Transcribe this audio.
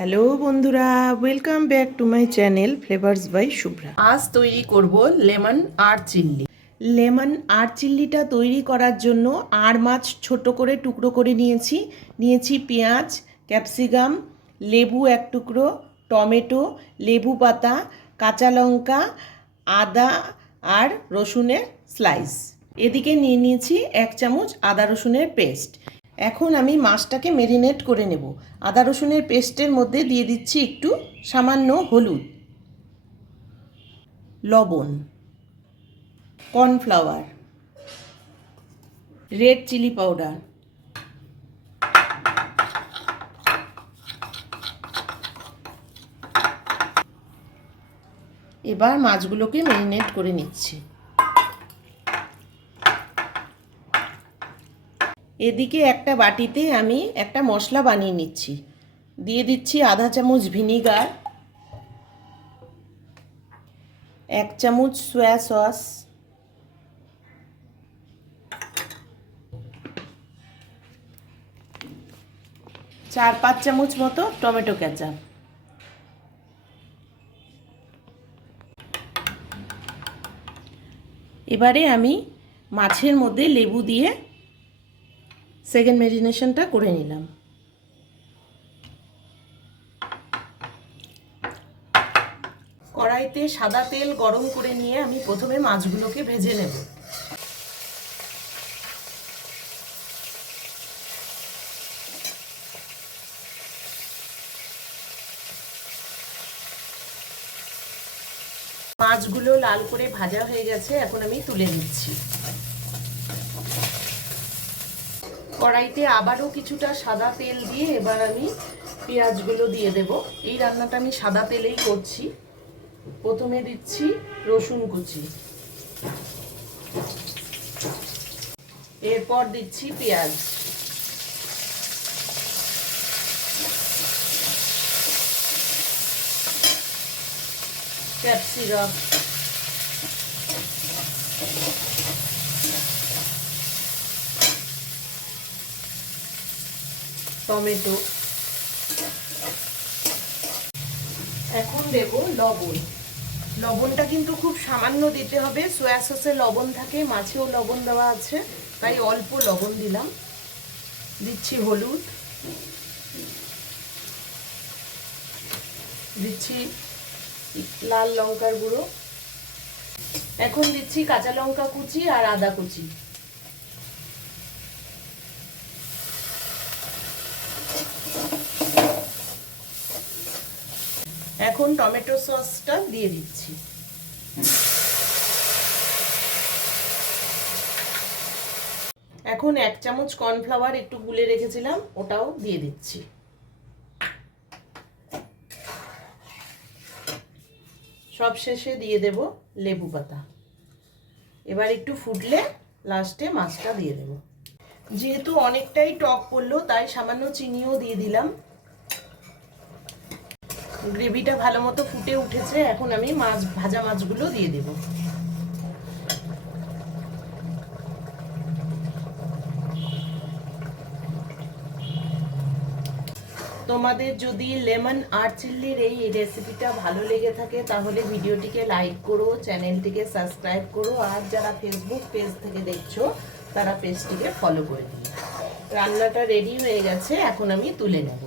Hello বন্ধুরা, welcome back to my channel flavours by Shubhra. আজ তৈরি করব লেমন আর চিল্লি। লেমন আর চিল্লিটা তৈরি করার জন্য আড় মাছ ছোট করে টুকরো করে নিয়েছি পেঁয়াজ, ক্যাপসিকাম, লেবু এক টুকরো, টমেটো, লেবু পাতা, কাঁচা লঙ্কা, আদা আর রসুনের স্লাইস। এদিকে নিয়েছি 1 চামচ আদা রসুনের পেস্ট। এখন আমি মাছটাকে ম্যারিনেট করে নেব। আদা রসুনের পেস্টের মধ্যে দিয়ে দিচ্ছি একটু সামান্য হলুদ, লবণ, কর্নফ্লাওয়ার, রেড চিলি পাউডার, এবার মাছগুলোকে ম্যারিনেট করে নিচ্ছি। এদিকে একটা বাটিতে আমি একটা মশলা বানিয়ে নিচ্ছি। দিয়ে দিচ্ছি আধা চামচ ভিনিগার, 1 চামচ সয়া সস, 4-5 চামচ মতো টমেটো কেচাপ। এবারে আমি মাছের মধ্যে লেবু দিয়ে সেকেন্ড ম্যারিনেশনটা করে নিলাম। কড়াইতে সাদা তেল গরম করে নিয়ে আমি প্রথমে মাছগুলোকে ভেজে নেব। মাছগুলো লাল করে ভাজা হয়ে গেছে, এখন আমি তুলে নিচ্ছি। কড়াইতে আবারও কিছুটা সাদা তেল দিয়ে এবার আমি পেঁয়াজগুলো দিয়ে দেব। এই রান্নাটা আমি সাদা তেলেই করছি। প্রথমে দিচ্ছি রসুন কুচি, এরপর দিচ্ছি পেঁয়াজ, ক্যাপসিকাম, টমেটো, এখন দেব লবণ। লবণটা কিন্তু খুব সামান্য দিতে হবে। সয়া সসে লবণ থাকে, মাছেও লবণ দেওয়া আছে, তাই অল্প লবণ দিলাম। দিচ্ছি হলুদ, দিচ্ছি লাল লঙ্কার গুঁড়ো, এখন দিচ্ছি কাঁচা লঙ্কা কুচি আর আদা কুচি। এখন টমেটো সসটা দিয়ে দিচ্ছি। এখন 1 চামচ কর্নফ্লাওয়ার একটু গুলে রেখেছিলাম, ওটাও দিয়ে দিচ্ছি। সব শেষে দিয়ে দেব লেবু পাতা। এবার একটু ফুটলে লাস্টে মাছটা দিয়ে দেব। যেহেতু অনেকটাই টক পড়লো, তাই সামান্য চিনিও দিয়ে দিলাম। গ্রেভিটা ভালো মতো ফুটে উঠেছে, এখন আমি ভাজা মাছগুলো দিয়ে দেব। তোমাদের যদি লেমন আর চিল্লির এই রেসিপিটা ভালো লেগে থাকে তাহলে ভিডিওটিকে লাইক করো, চ্যানেলটিকে সাবস্ক্রাইব করো, আর যারা ফেসবুক পেজ থেকে দেখছো তারা পেজটিকে ফলো করে দিও। রান্নাটা রেডি হয়ে গেছে, এখন আমি তুলে নেব।